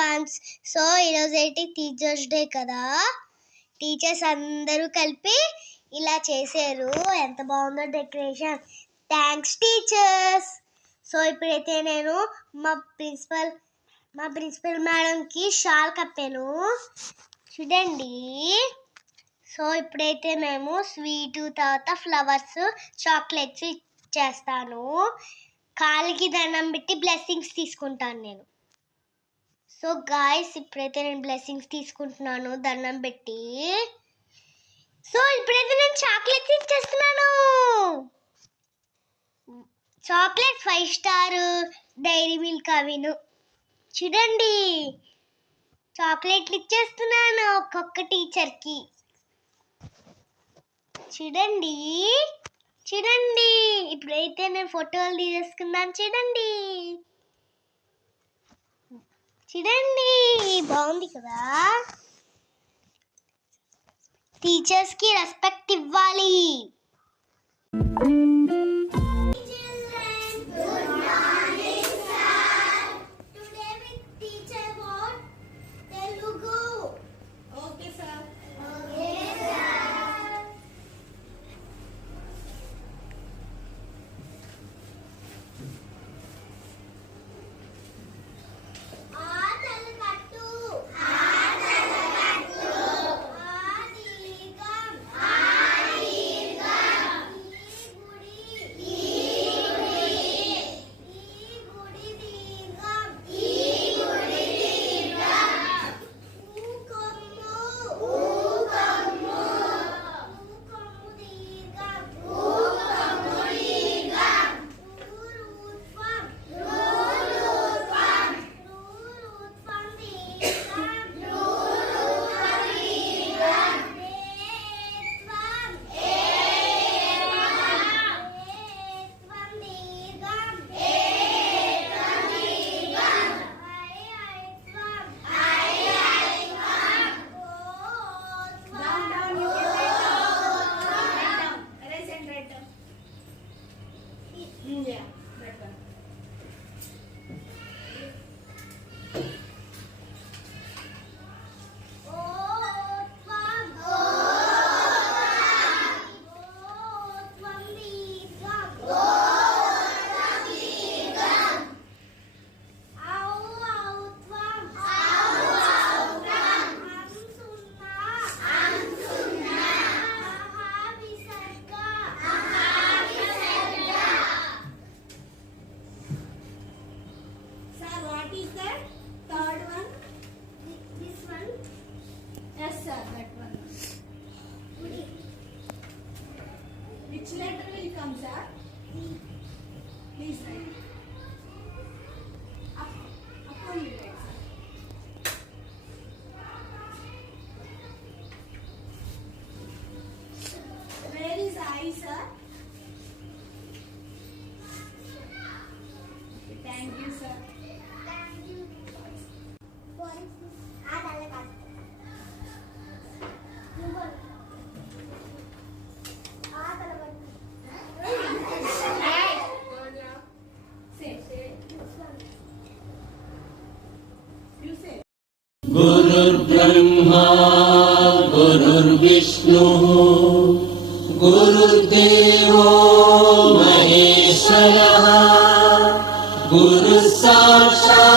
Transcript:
Once. So ఈరోజు ఏంటి teachers day కదా, టీచర్స్ అందరూ కలిపి ఇలా చేశారు. ఎంత బాగుందో డెకరేషన్. Thanks teachers. సో ఇప్పుడైతే నేను మా ప్రిన్సిపల్ మేడంకి షాల్ కప్పాను చూడండి. సో ఇప్పుడైతే మేము స్వీటు తర్వాత ఫ్లవర్స్ చాక్లెట్స్ ఇచ్చేస్తాను. కాలికి దండం పెట్టి బ్లెస్సింగ్స్ తీసుకుంటాను నేను. సో గాయ్స్ ఇప్పుడైతే నేను బ్లెస్సింగ్స్ తీసుకుంటున్నాను దండం పెట్టి. సో ఇప్పుడైతే నేను చాక్లెట్స్ ఇచ్చేస్తున్నాను. చాక్లెట్ 5 స్టార్ డైరీ మిల్క్ అవిను చూడండి. చాక్లెట్లు ఇచ్చేస్తున్నాను ఒక్కొక్క టీచర్కి. చూడండి చూడండి. ఇప్పుడైతే నేను ఫోటోలు తీసేసుకున్నాను చూడండి. చూడండి బాగుంది కదా. టీచర్స్కి రెస్పెక్ట్ ఇవ్వాలి. Which letter will come, sir? Please write. Up only write, sir. Where is I, sir? Thank you, sir. Thank you. गुरुर्ब्रह्मा गुरुर्विष्णुः गुरुर्देवो महेश्वरः गुरुः साक्षात्